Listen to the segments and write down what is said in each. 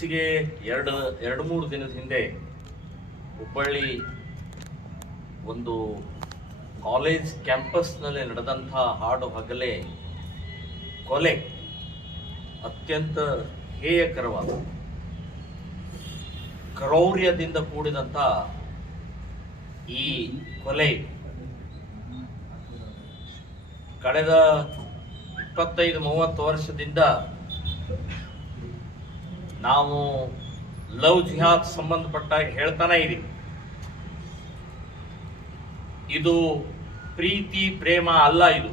ಇತ್ತೀಚೆಗೆ ಎರಡು ಎರಡು ಮೂರು ದಿನದ ಹಿಂದೆ ಹುಬ್ಬಳ್ಳಿ ಒಂದು ಕಾಲೇಜ್ ಕ್ಯಾಂಪಸ್ನಲ್ಲಿ ನಡೆದಂಥ ಹಾಡು ಹಗಲೇ ಕೊಲೆ ಅತ್ಯಂತ ಹೇಯಕರವಾದ, ಕ್ರೌರ್ಯದಿಂದ ಕೂಡಿದಂಥ ಈ ಕೊಲೆ. ಕಳೆದ ಇಪ್ಪತ್ತೈದು, ಮೂವತ್ತು ವರ್ಷದಿಂದ ನಾವು ಲವ್ ಜಿಹಾದ್ ಸಂಬಂಧಪಟ್ಟಾಗ ಹೇಳ್ತಾನೆ ಇದೀವಿ ಇದು ಪ್ರೀತಿ, ಪ್ರೇಮ ಅಲ್ಲ ಇದು.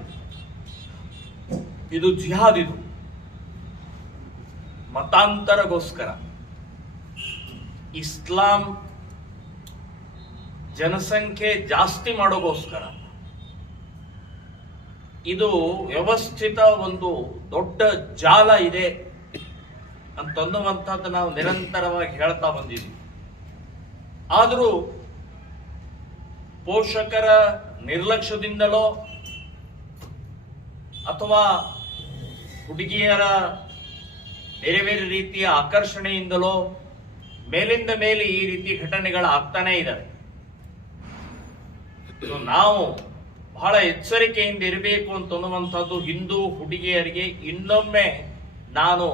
ಇದು ಜಿಹಾದ್ ಇದು. ಮತಾಂತರಗೋಸ್ಕರ ಇಸ್ಲಾಂ ಜನಸಂಖ್ಯೆ ಜಾಸ್ತಿ ಮಾಡೋಗೋಸ್ಕರ ಇದು ವ್ಯವಸ್ಥಿತ ಒಂದು ದೊಡ್ಡ ಜಾಲ ಇದೆ ಅಂತನ್ನುವಂಥದ್ದು ನಾವು ನಿರಂತರವಾಗಿ ಹೇಳ್ತಾ ಬಂದಿದ್ವಿ. ಆದರೂ ಪೋಷಕರ ನಿರ್ಲಕ್ಷ್ಯದಿಂದಲೋ ಅಥವಾ ಹುಡುಗಿಯರ ಬೇರೆ ಬೇರೆ ರೀತಿಯ ಆಕರ್ಷಣೆಯಿಂದಲೋ ಮೇಲಿಂದ ಮೇಲೆ ಈ ರೀತಿ ಘಟನೆಗಳು ಆಗ್ತಾನೇ ಇದ್ದಾವೆ ಇದು ನಾವು ಬಹಳ ಎಚ್ಚರಿಕೆಯಿಂದ ಇರಬೇಕು ಅಂತ ಅನ್ನುವಂಥದ್ದು ಹಿಂದೂ ಹುಡುಗಿಯರಿಗೆ ಇನ್ನೊಮ್ಮೆ ನಾನು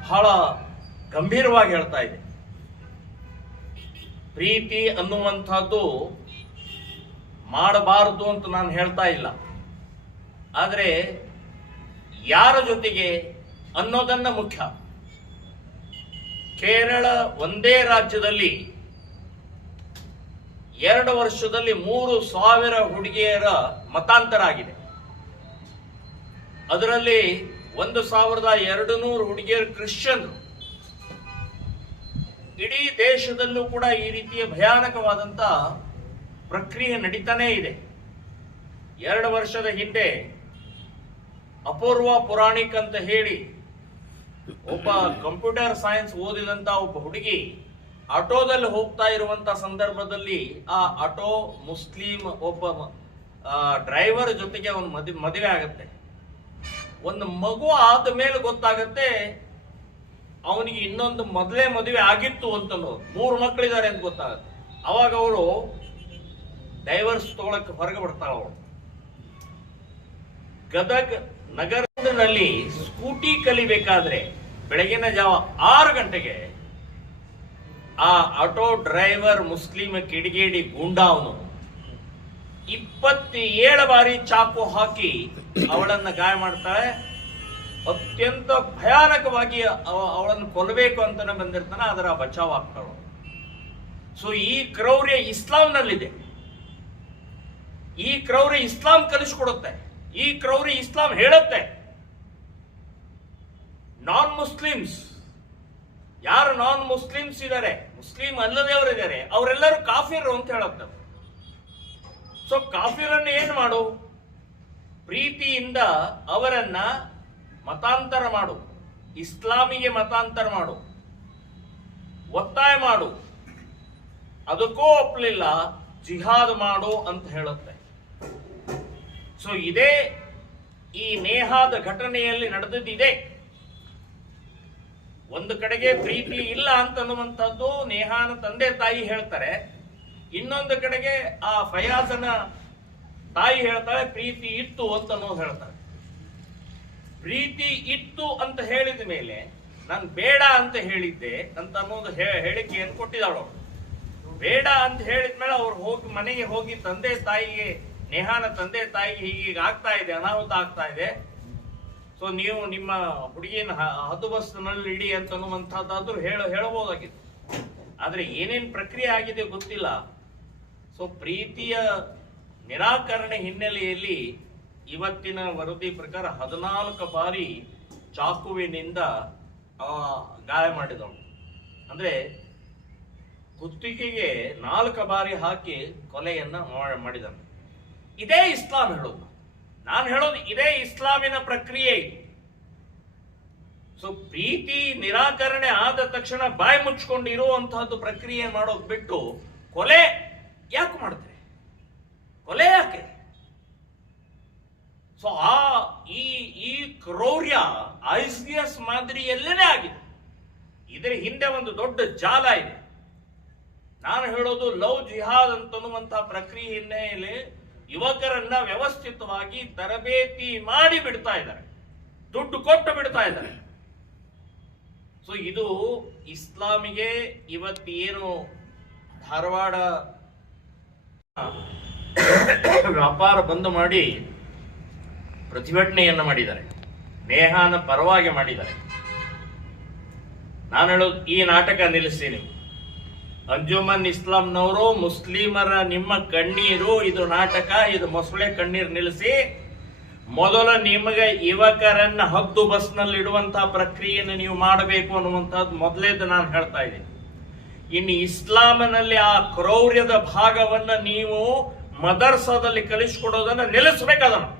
ಬಹಳ ಗಂಭೀರವಾಗಿ ಹೇಳ್ತಾ ಇದೆ. ಪ್ರೀತಿ ಅನ್ನುವಂಥದ್ದು ಮಾಡಬಾರದು ಅಂತ ನಾನು ಹೇಳ್ತಾ ಇಲ್ಲ. ಆದರೆ ಯಾರ ಜೊತೆಗೆ ಅನ್ನೋದನ್ನ ಮುಖ್ಯ. ಕೇರಳ ಒಂದೇ ರಾಜ್ಯದಲ್ಲಿ ಎರಡು ವರ್ಷದಲ್ಲಿ ಮೂರು ಸಾವಿರ ಹುಡುಗಿಯರ ಮತಾಂತರ ಆಗಿದೆ. ಅದರಲ್ಲಿ ಒಂದು ಸಾವಿರದ ಎರಡು ನೂರು ಹುಡುಗಿಯರು ಕ್ರಿಶ್ಚಿಯನ್ರು. ಇಡೀ ದೇಶದಲ್ಲೂ ಕೂಡ ಈ ರೀತಿಯ ಭಯಾನಕವಾದಂತ ಪ್ರಕ್ರಿಯೆ ನಡೀತಾನೇ ಇದೆ. ಎರಡು ವರ್ಷದ ಹಿಂದೆ ಅಪೂರ್ವ ಪುರಾಣಿಕ್ ಅಂತ ಹೇಳಿ ಒಬ್ಬ ಕಂಪ್ಯೂಟರ್ ಸೈನ್ಸ್ ಓದಿದಂತ ಒಬ್ಬ ಹುಡುಗಿ ಆಟೋದಲ್ಲಿ ಹೋಗ್ತಾ ಇರುವಂತ ಸಂದರ್ಭದಲ್ಲಿ ಆ ಆಟೋ ಮುಸ್ಲಿಂ ಒಬ್ಬ ಡ್ರೈವರ್ ಜೊತೆಗೆ ಅವನು ಮದುವೆ ಆಗುತ್ತೆ ಆಗತ್ತೆ. ಒಂದು ಮಗು ಆದ ಮೇಲೆ ಗೊತ್ತಾಗತ್ತೆ, ಅವನಿಗೆ ಇನ್ನೊಂದು ಮೊದಲೇ ಮದುವೆ ಆಗಿತ್ತು ಅಂತ ಮೂರು ಮಕ್ಕಳಿದ್ದಾರೆ ಅಂತ ಗೊತ್ತಾಗತ್ತೆ. ಅವಾಗ ಅವಳು ಡೈವರ್ಸ್ ತಗೊಳಕ್ಕೆ ಹೊರಗೆ ಬರ್ತಾಳ ಅವಳು. ಗದಗ ನಗರದಲ್ಲಿ ಸ್ಕೂಟಿ ಕಲಿಬೇಕಾದ್ರೆ ಬೆಳಗಿನ ಜಾವ ಆರು ಗಂಟೆಗೆ ಆ ಆಟೋ ಡ್ರೈವರ್ ಮುಸ್ಲಿಂ ಕಿಡಿಗೇಡಿ ಗೂಂಡ ಅವನು ಇಪ್ಪತ್ತೇಳು ಬಾರಿ ಚಾಕು ಹಾಕಿ ಅವಳನ್ನ ಗಾಯ ಮಾಡ್ತಾಳೆ. ಅತ್ಯಂತ ಭಯಾನಕವಾಗಿ ಅವ- ಅವಳನ್ನು ಕೊಲ್ಲಬೇಕು ಅಂತಾನೆ ಬಂದಿರ್ತಾನೆ ಅದರ ಬಚಾವ್ ಆಗ್ತಾಳು ಸೊ ಈ ಕ್ರೌರ್ಯ ಇಸ್ಲಾಂನಲ್ಲಿದೆ. ಈ ಕ್ರೌರ್ಯ ಇಸ್ಲಾಂ ಕಲಿಸ್ಕೊಡುತ್ತೆ. ಈ ಕ್ರೌರ್ಯ ಇಸ್ಲಾಂ ಹೇಳುತ್ತೆ. ನಾನ್ ಮುಸ್ಲಿಮ್ಸ್ ಯಾರು ನಾನ್ ಮುಸ್ಲಿಮ್ಸ್ ಇದ್ದಾರೆ ಮುಸ್ಲಿಂ ಅಲ್ಲದವರು ಇದ್ದಾರೆ ಅವರೆಲ್ಲರೂ ಕಾಫಿರು ಅಂತ ಹೇಳುತ್ತೆ. ಸೊ ಕಾಫಿರನ್ನು ಏನ್ ಮಾಡು? ಪ್ರೀತಿಯಿಂದ ಅವರನ್ನ ಮತಾಂತರ ಮಾಡು. ಇಸ್ಲಾಮಿಗೆ ಮತಾಂತರ ಮಾಡು. ಒತ್ತಾಯ ಮಾಡು. ಅದಕ್ಕೂ ಒಪ್ಪಲಿಲ್ಲ ಜಿಹಾದ್ ಮಾಡು ಅಂತ ಹೇಳುತ್ತೆ. ಸೊ ಇದೇ ಈ ನೇಹಾದ ಘಟನೆಯಲ್ಲಿ ನಡೆದಿದ್ದಿದೆ. ಒಂದು ಕಡೆಗೆ ಪ್ರೀತಿ ಇಲ್ಲ ಅಂತ ಅನ್ನುವಂಥದ್ದು ನೇಹಾನ ತಂದೆ ತಾಯಿ ಹೇಳ್ತಾರೆ. ಇನ್ನೊಂದು ಕಡೆಗೆ ಆ ಫಯಾಜನ ತಾಯಿ ಹೇಳ್ತಾಳೆ, ಪ್ರೀತಿ ಇತ್ತು ಅಂತ ಅನ್ನೋದು ಹೇಳ್ತಾಳೆ. ಪ್ರೀತಿ ಇತ್ತು ಅಂತ ಹೇಳಿದ ಮೇಲೆ ನಾನು ಬೇಡ ಅಂತ ಹೇಳಿದ್ದೆ. ಅಂತ ಅನ್ನೋದು ಹೇಳಿಕೆಯನ್ನು ಕೊಟ್ಟಿದ್ದಾಳು ಅವಳು. ಬೇಡ ಅಂತ ಹೇಳಿದ್ಮೇಲೆ ಅವ್ರು ಹೋಗಿ, ಮನೆಗೆ ಹೋಗಿ ತಂದೆ ತಾಯಿಗೆ, ನೇಹಾನ ತಂದೆ ತಾಯಿಗೆ ಹೀಗೆ ಆಗ್ತಾ ಇದೆ, ಅನಾಹುತ ಆಗ್ತಾ ಇದೆ. ಸೊ ನೀವು ನಿಮ್ಮ ಹುಡುಗಿನ ಹದುಬಸ್ನಲ್ಲಿ ಇಡಿ ಅಂತ ಅನ್ನುವಂಥದ್ದಾದ್ರೂ ಹೇಳ, ಹೇಳಬಹುದಾಗಿತ್ತು. ಆದ್ರೆ ಏನೇನು ಪ್ರಕ್ರಿಯೆ ಆಗಿದೆ ಗೊತ್ತಿಲ್ಲ. ಸೊ ಪ್ರೀತಿಯ ನಿರಾಕರಣೆ ಹಿನ್ನೆಲೆಯಲ್ಲಿ ಇವತ್ತಿನ ವರದಿ ಪ್ರಕಾರ ಹದಿನಾಲ್ಕು ಬಾರಿ ಚಾಕುವಿನಿಂದ ಗಾಯ ಮಾಡಿದವನು. ಅಂದ್ರೆ ಕುತ್ತಿಗೆಗೆ ನಾಲ್ಕು ಬಾರಿ ಹಾಕಿ ಕೊಲೆಯನ್ನ ಮಾಡಿದನು ಇದೇ ಇಸ್ಲಾಂ ಹೇಳೋದು. ನಾನು ಹೇಳೋದು ಇದೇ ಇಸ್ಲಾಮಿನ ಪ್ರಕ್ರಿಯೆ ಸೊ ಪ್ರೀತಿ ನಿರಾಕರಣೆ ಆದ ತಕ್ಷಣ ಬಾಯಿ ಮುಚ್ಕೊಂಡು ಇರುವಂತಹದ್ದು ಪ್ರಕ್ರಿಯೆ ಮಾಡೋದು ಬಿಟ್ಟು ಕೊಲೆ ಯಾಕೆ ಮಾಡ್ತಾರೆ? ಕೊಲೆ ಯಾಕೆ ಸೊ ಆ, ಈ ಈ ಕ್ರೌರ್ಯ ಐಸಿಎಸ್ ಮಾದರಿಯಲ್ಲೇನೆ ಆಗಿದೆ. ಇದರ ಹಿಂದೆ ಒಂದು ದೊಡ್ಡ ಜಾಲ ಇದೆ. ನಾನು ಹೇಳೋದು ಲವ್ ಜಿಹಾದ್ ಅಂತನ್ನುವಂತಹ ಪ್ರಕ್ರಿಯೆ ಹಿನ್ನೆಲೆ ಯುವಕರನ್ನ ವ್ಯವಸ್ಥಿತವಾಗಿ ತರಬೇತಿ ಮಾಡಿ ಬಿಡ್ತಾ ಇದ್ದಾರೆ. ದುಡ್ಡು ಕೊಟ್ಟು ಬಿಡ್ತಾ ಇದ್ದಾರೆ. ಸೊ ಇದು ಇಸ್ಲಾಮಿಗೆ ಇವತ್ತೇನು ಧಾರವಾಡ ವ್ಯಾಪಾರ ಬಂದ್ ಮಾಡಿ ಪ್ರತಿಭಟನೆಯನ್ನ ಮಾಡಿದ್ದಾರೆ. ನೇಹಾನ ಪರವಾಗಿ ಮಾಡಿದ್ದಾರೆ. ನಾನು ಹೇಳೋದು ಈ ನಾಟಕ ನಿಲ್ಲಿಸ್ತೀನಿ. ಅಂಜುಮನ್ ಇಸ್ಲಾಂನವರು, ಮುಸ್ಲಿಮರ ನಿಮ್ಮ ಕಣ್ಣೀರು, ಇದು ನಾಟಕ, ಇದು ಮೊಸಳೆ ಕಣ್ಣೀರು ನಿಲ್ಲಿಸಿ, ಮೊದಲು ನಿಮಗೆ ಯುವಕರನ್ನ ಹದ್ದು ಬಸ್ನಲ್ಲಿ ಇಡುವಂತಹ ಪ್ರಕ್ರಿಯೆಯನ್ನು ನೀವು ಮಾಡಬೇಕು ಅನ್ನುವಂಥದ್ದು ಮೊದಲೇದು ನಾನು ಹೇಳ್ತಾ ಇದ್ದೀನಿ. ಇನ್ನು ಇಸ್ಲಾಮನಲ್ಲಿ ಆ ಕ್ರೌರ್ಯದ ಭಾಗವನ್ನ ನೀವು ಮದರ್ಸಾದಲ್ಲಿ ಕಲಿಸ್ಕೊಡೋದನ್ನ ನಿಲ್ಲಿಸ್ಬೇಕದನ್ನು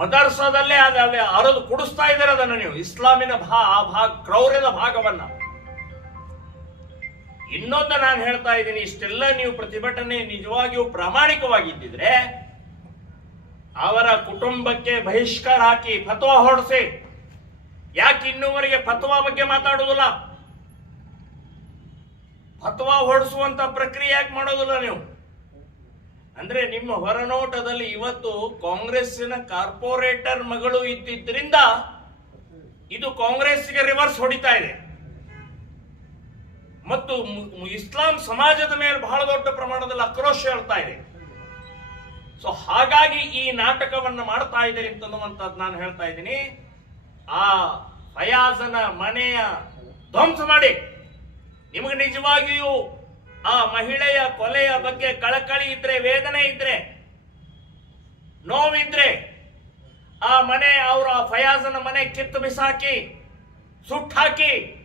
ಮದರ್ಸಾದಲ್ಲೇ ಅದಲ್ಲಿ ಅರದು ಕುಡಿಸ್ತಾ ಇದ್ದಾರೆ ಅದನ್ನು ನೀವು. ಇಸ್ಲಾಮಿನ ಭಾ, ಆ ಭಾಗ ಕ್ರೌರ್ಯದ ಭಾಗವನ್ನ. ಇನ್ನೊಂದು ನಾನು ಹೇಳ್ತಾ ಇದ್ದೀನಿ, ಇಷ್ಟೆಲ್ಲ ನೀವು ಪ್ರತಿಭಟನೆ ನಿಜವಾಗಿಯೂ ಪ್ರಾಮಾಣಿಕವಾಗಿದ್ದಿದ್ರೆ ಅವರ ಕುಟುಂಬಕ್ಕೆ ಬಹಿಷ್ಕಾರ ಹಾಕಿ ಫತ್ವಾ ಹೊಡೆಸಿ. ಯಾಕೆ ಇನ್ನೂವರೆಗೆ ಫತ್ವಾ ಬಗ್ಗೆ ಮಾತಾಡುವುದಿಲ್ಲ ಫತ್ವಾ ಹೊರಡಿಸುವಂತ ಪ್ರಕ್ರಿಯೆ ಯಾಕೆ ಮಾಡೋದಿಲ್ಲ ನೀವು? ಅಂದ್ರೆ ನಿಮ್ಮ ಹೊರನೋಟದಲ್ಲಿ ಇವತ್ತು ಕಾಂಗ್ರೆಸ್ಸಿನ ಕಾರ್ಪೊರೇಟರ್ ಮಗಳು ಇದ್ದಿದ್ರಿಂದ ಇದು ಕಾಂಗ್ರೆಸ್ಗೆ ರಿವರ್ಸ್ ಹೊಡಿತಾ ಇದೆ. ಮತ್ತು ಇಸ್ಲಾಂ ಸಮಾಜದ ಮೇಲೆ ಬಹಳ ದೊಡ್ಡ ಪ್ರಮಾಣದಲ್ಲಿ ಆಕ್ರೋಶ ಹೇಳ್ತಾ ಇದೆ. ಸೊ ಹಾಗಾಗಿ ಈ ನಾಟಕವನ್ನು ಮಾಡ್ತಾ ಇದ್ದೀರಿ ಅಂತನ್ನುವಂಥದ್ದು ನಾನು ಹೇಳ್ತಾ ಇದ್ದೀನಿ. ಆ ಫಯಾಜನ ಮನೆಯ ಧ್ವಂಸ ಮಾಡಿ. ನಿಮಗೆ ನಿಜವಾಗಿಯೂ ಆ ಮಹಿಳೆಯ ಕೊಲೆಯ ಬಗ್ಗೆ ಕಳಕಳಿ ಇದ್ರೆ, ವೇದನೆ ಇದ್ರೆ, ನೋವಿದ್ರೆ, ಆ ಮನೆ, ಅವರ ಫಯಾಜನ ಮನೆ ಕಿತ್ತು ಬಿಸಾಕಿ ಸುಟ್ಟಾಕಿ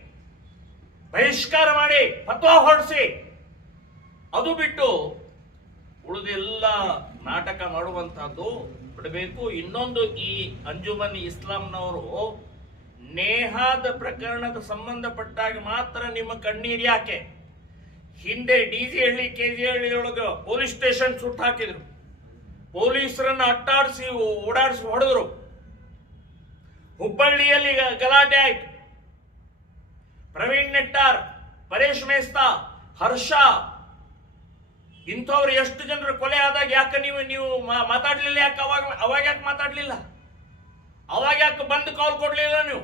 ಬಹಿಷ್ಕಾರ ಮಾಡಿ, ಪತ್ವ ಹೊರಡಿಸಿ ಅದು ಬಿಟ್ಟು ಉಳಿದೆಲ್ಲ ನಾಟಕ ಮಾಡುವಂತಹದ್ದು ಬಿಡಬೇಕು. ಇನ್ನೊಂದು ಈ ಅಂಜುಮನ್ ಇಸ್ಲಾಂನವರು ನೇಹಾದ ಪ್ರಕರಣದ ಸಂಬಂಧಪಟ್ಟಾಗ ಮಾತ್ರ ನಿಮ್ಮ ಕಣ್ಣೀರು ಯಾಕೆ? ಹಿಂದೆ D G Halli K G Halli ಒಳಗ ಪೊಲೀಸ್ ಸ್ಟೇಷನ್ ಸುಟ್ಟು ಹಾಕಿದ್ರು. ಪೊಲೀಸರನ್ನ ಅಟ್ಟಾಡಿಸಿ, ಓಡಾಡಿಸಿ ಹೊಡೆದ್ರು. ಹುಬ್ಬಳ್ಳಿಯಲ್ಲಿ ಗಲಾಟೆ ಆಯ್ತು. ಪ್ರವೀಣ್ ನೆಟ್ಟಾರ್, ಪರೇಶ್ ಮೇಸ್ತಾ, ಹರ್ಷ, ಇಂಥವ್ರು ಎಷ್ಟು ಜನರು ಕೊಲೆ ಆದಾಗ ಯಾಕೆ ನೀವು ನೀವು ಮಾತಾಡ್ಲಿಲ್ಲ ಯಾಕೆ? ಅವಾಗ ಅವಾಗ ಯಾಕೆ ಮಾತಾಡ್ಲಿಲ್ಲ? ಅವಾಗ ಯಾಕೆ ಬಂದು ಕಾಲ್ ಕೊಡ್ಲಿಲ್ಲ ನೀವು?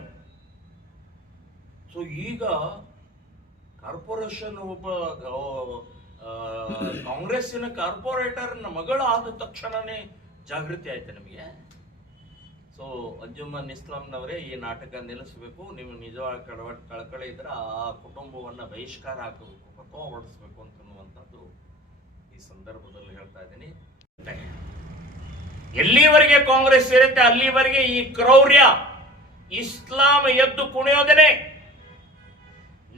ಸೊ ಈಗ ಕಾರ್ಪೊರೇಷನ್ ಒಬ್ಬ ಕಾಂಗ್ರೆಸ್ಸಿನ ಕಾರ್ಪೊರೇಟರ್ ಮಗಳು ಆದ ತಕ್ಷಣನೇ ಜಾಗೃತಿ ಆಯ್ತು ನಿಮಗೆ. ಸೊ ಅಂಜುಮನ್ ಇಸ್ಲಾಂನವರೇ ಈ ನಾಟಕ ನಿಲ್ಲಿಸಬೇಕು, ನೀವು ನಿಜವಾದ ಕಳವ ಕಳಕಳಿ ಇದ್ರೆ ಆ ಕುಟುಂಬವನ್ನು ಬಹಿಷ್ಕಾರ ಹಾಕಬೇಕು ಅಥವಾ ಹೊರಡಿಸ್ಬೇಕು ಅಂತನ್ನುವಂಥದ್ದು ಈ ಸಂದರ್ಭದಲ್ಲಿ ಹೇಳ್ತಾ ಇದ್ದೀನಿ. ಎಲ್ಲಿವರೆಗೆ ಕಾಂಗ್ರೆಸ್ ಇರುತ್ತೆ ಅಲ್ಲಿವರೆಗೆ ಈ ಕ್ರೌರ್ಯ, ಇಸ್ಲಾಂ ಎದ್ದು ಕುಣಿಯೋದನೆ.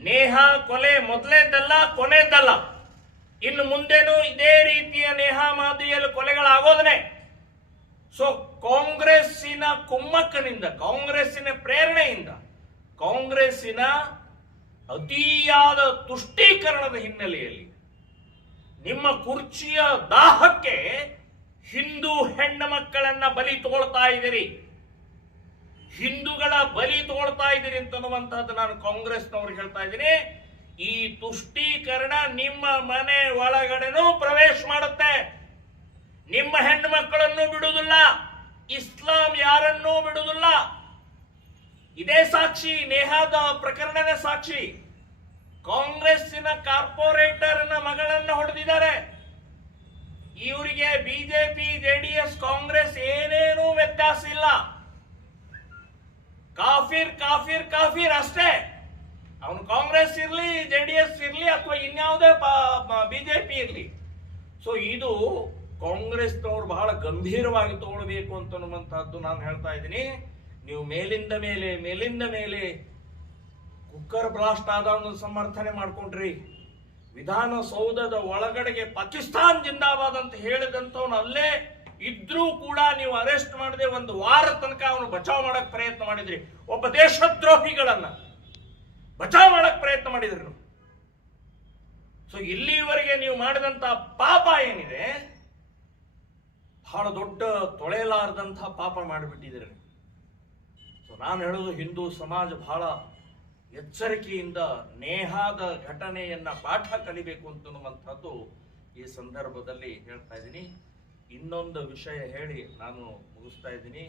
ನೇಹ ಕೊಲೆ ಮೊದಲೇದಲ್ಲ, ಕೊನೆದಲ್ಲ. ಇನ್ನು ಮುಂದೇನು ಇದೇ ರೀತಿಯ ನೇಹ ಮಾದರಿಯಲ್ಲಿ ಕೊಲೆಗಳಾಗೋದನೆ. ಸೊ ಕಾಂಗ್ರೆಸ್ಸಿನ ಕುಮ್ಮಕ್ಕನಿಂದ, ಕಾಂಗ್ರೆಸ್ಸಿನ ಪ್ರೇರಣೆಯಿಂದ, ಕಾಂಗ್ರೆಸ್ಸಿನ ಅತಿಯಾದ ತುಷ್ಟೀಕರಣದ ಹಿನ್ನೆಲೆಯಲ್ಲಿ ನಿಮ್ಮ ಕುರ್ಚಿಯ ದಾಹಕ್ಕೆ ಹಿಂದೂ ಹೆಣ್ಣು ಮಕ್ಕಳನ್ನ ಬಲಿ ತಗೊಳ್ತಾ ಇದ್ದೀರಿ. ಹಿಂದೂಗಳ ಬಲಿ ತಗೊಳ್ತಾ ಇದ್ದೀರಿ ಅಂತನ್ನುವಂತಹದ್ದು ನಾನು ಕಾಂಗ್ರೆಸ್ನವ್ರಿಗೆ ಹೇಳ್ತಾ ಇದ್ದೀನಿ. ಈ ತುಷ್ಟೀಕರಣ ನಿಮ್ಮ ಮನೆ ಒಳಗಡೆನೂ ಪ್ರವೇಶ ಮಾಡುತ್ತೆ. ನಿಮ್ಮ ಹೆಣ್ಣು ಮಕ್ಕಳನ್ನು ಬಿಡುವುದಿಲ್ಲ. ಇಸ್ಲಾಂ ಯಾರನ್ನೂ ಬಿಡುವುದಿಲ್ಲ. ಇದೇ ಸಾಕ್ಷಿ, ನೇಹಾದ ಪ್ರಕರಣದ ಸಾಕ್ಷಿ. ಕಾಂಗ್ರೆಸ್ಸಿನ ಕಾರ್ಪೊರೇಟರ್ನ ಮಗಳನ್ನ ಹೊಡೆದಿದ್ದಾರೆ. ಇವರಿಗೆ ಬಿಜೆಪಿ, ಜೆಡಿಎಸ್, ಕಾಂಗ್ರೆಸ್ ಏನೇನೂ ವ್ಯತ್ಯಾಸ ಇಲ್ಲ. ಕಾಫಿರ್ ಕಾಫಿರ್ ಕಾಫಿರ್ ಅಷ್ಟೇ. ಅವನು ಕಾಂಗ್ರೆಸ್ ಇರ್ಲಿ ಎಸ್ ಇರ್ಲಿ, ಅಥವಾ ಇನ್ಯಾವುದೇ ಬಿಜೆಪಿ ಇರ್ಲಿ. ಸೊ ಇದು ಕಾಂಗ್ರೆಸ್ನವರು ಬಹಳ ಗಂಭೀರವಾಗಿ ತಗೊಳ್ಬೇಕು ಅಂತನ್ನುವಂತಹದ್ದು ನಾನು ಹೇಳ್ತಾ ಇದ್ದೀನಿ. ನೀವು ಮೇಲಿಂದ ಮೇಲೆ ಮೇಲಿಂದ ಮೇಲೆ ಕುಕ್ಕರ್ ಬ್ಲಾಸ್ಟ್ ಆದವನು ಸಮರ್ಥನೆ ಮಾಡ್ಕೊಂಡ್ರಿ. ವಿಧಾನಸೌಧದ ಒಳಗಡೆಗೆ ಪಾಕಿಸ್ತಾನ್ ಜಿಂದಾಬಾದ್ ಅಂತ ಹೇಳಿದಂಥವನು ಅಲ್ಲೇ ಇದ್ರೂ ಕೂಡ ನೀವು ಅರೆಸ್ಟ್ ಮಾಡದೆ ಒಂದು ವಾರ ತನಕ ಅವನು ಬಚಾವ್ ಮಾಡಕ್ ಪ್ರಯತ್ನ ಮಾಡಿದ್ರಿ. ಒಬ್ಬ ದೇಶದ್ರೋಹಿಗಳನ್ನ ಬಚಾವ್ ಮಾಡಕ್ ಪ್ರಯತ್ನ ಮಾಡಿದ್ರಿ. ಸೊ ಇಲ್ಲಿವರೆಗೆ ನೀವು ಮಾಡಿದಂತ ಪಾಪ ಏನಿದೆ? ಬಹಳ ದೊಡ್ಡ ತೊಳೆಯಲಾರದಂತಹ ಪಾಪ ಮಾಡಿಬಿಟ್ಟಿದ್ದೀರಿ. ಸೊ ನಾನು ಹೇಳೋದು ಹಿಂದೂ ಸಮಾಜ ಬಹಳ ಎಚ್ಚರಿಕೆಯಿಂದ ನೇಹಾದ ಘಟನೆಯನ್ನ ಪಾಠ ಕಲಿಬೇಕು ಅಂತನ್ನುವಂಥದ್ದು ಈ ಸಂದರ್ಭದಲ್ಲಿ ಹೇಳ್ತಾ ಇದ್ದೀನಿ. ಇನ್ನೊಂದು ವಿಷಯ ಹೇಳಿ ನಾನು ಮುಗಿಸ್ತಾ ಇದ್ದೀನಿ.